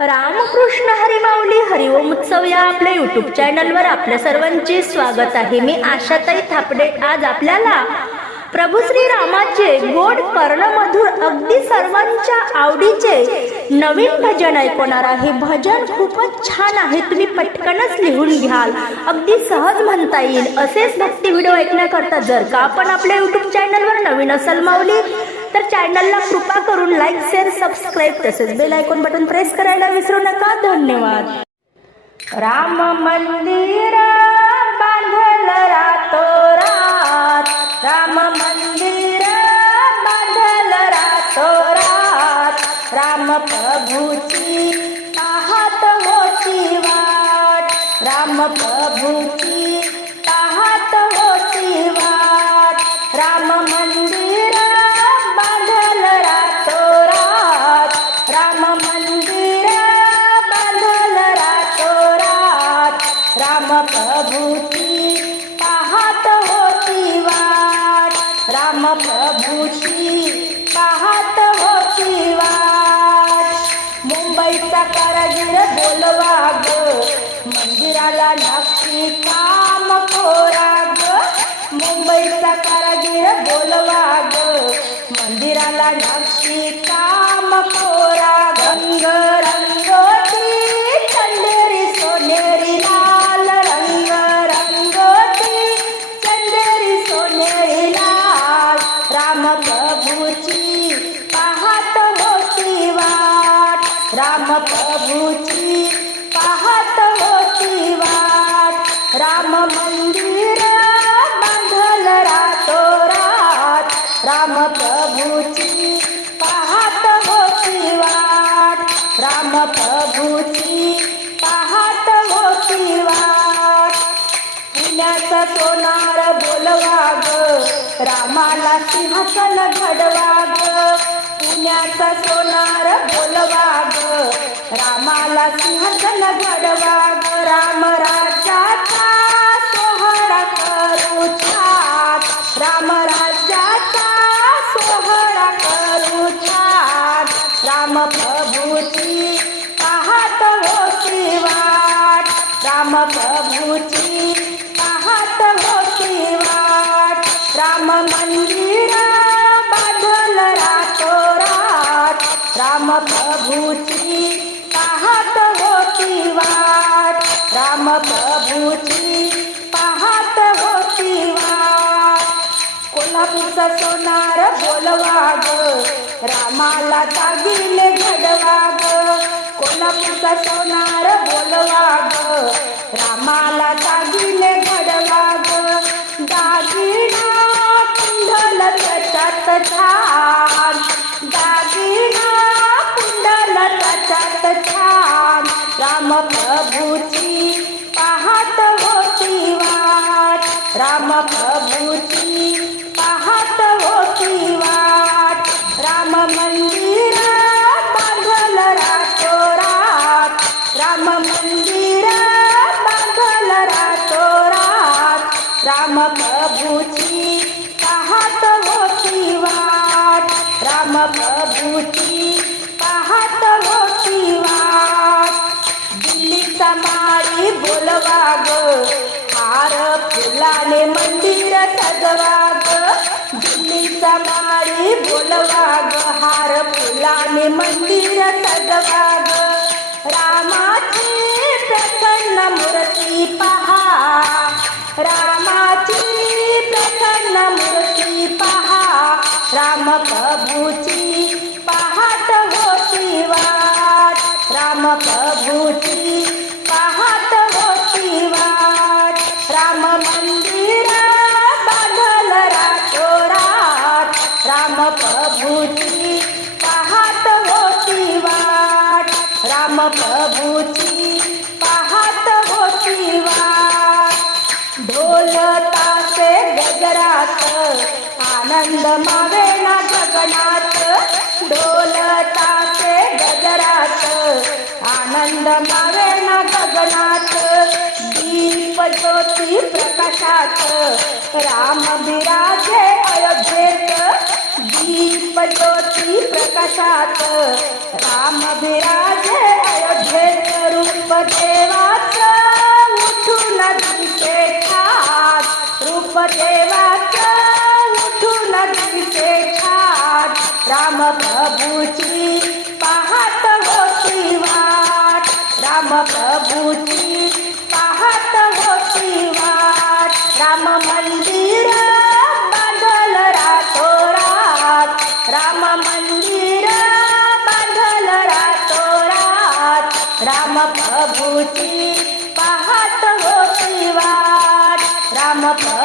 रामकृष्ण हरिमाऊली हरिओम उत्सव या आपल्या युट्यूब चॅनलवर आपल्या सर्वांचे स्वागत आहे. मी आशाताई थापडे. आज आपल्याला प्रभू श्री रामाचे गोड कर्णमधुर अगदी सर्वांच्या आवडीचे नवीन भजन ऐकवणार आहे. भजन खूपच छान आहे. तुम्ही पटकनच लिहून घ्याल. अगदी सहज म्हणता येईल. असेच भक्ती व्हिडिओ ऐकण्याकरता जर का आपण आपल्या युट्यूब चॅनलवर नवीन असाल माऊली तर चॅनलला कृपा करून लाईक शेअर सबस्क्राईब तसेच बेल आयकॉन बटन प्रेस करायला विसरू नका. धन्यवाद. राम मंदिर बांधल रातोरात राम मंदिर बांधल रातोरात राम प्रभूची पाहत होती वाट. राम प्रभूची पाहत होती वाट. राम प्रभूची पाहत होती वाट. राम प्रभूची पाहत होती वाट. मुंबईचा कारागीर बोलवा ग मंदिराला नक्की काम कोरा ग मुंबईचा कारागीर बोलवा ग मंदिराला नक्षी काम कोरा गंग राम प्रभूची पाहत होती वाट. राम मंदिर बांधल रातोरात. राम प्रभूची पाहत होती वाट. राम प्रभूची पाहत होती वाट. पुण्याचा सोनार बोलवा ग रामाला सिंहासन घडवा ग पुण्याचा सोनार बोलवा रामाला सिंहासन घडवाग राम राजाचा सोहळा करू छान राम राजाचा सोहळा करू छान राम प्रभूची पाहत होती वाट राम प्रभूची पाहत होती वाट राम मंदिर प्रभूची पाहत होती वाट. राम प्रभूची पाहत होती वाट. कोल्हापूरचा सोनार बोलवाग रामाला जागील घडवाग. कोल्हापूरचा सोनार बोलवाग प्रभूची पाहत होती वाट. राम प्रभूची पाहत होती वाट. राम मंदिर बांधल रातोरात राम मंदिर बांधल रातोरात राम प्रभूची समारी माळी बोलवा ग हार फुलाने मंदिर सजवा ग दिल्लीचा माळी बोलवा ग हार फुलाने मंदिर सजवा ग रामाची प्रसन्न मूर्ती पहा. रामाची प्रसन्न मूर्ती पहा. राम प्रभूची पाहत होती वाट. राम प्रभूची राम प्रभूची पाहत होती वाट ढोल तासे गजरात, आनंद मावेना गगनात ढोल तासे गजरात, आनंद मावेना गगनात दीप ज्योती प्रकाशात, राम विराजे अयोध्येत. दीप ज्योती प्रकाशात, राम विराजे रूपदेवाचा उठून दिसे खात रूपदेवाचा उठून दिसे खात राम प्रभूची राम प्रभूची पाहत होती वाट. राम प्रभू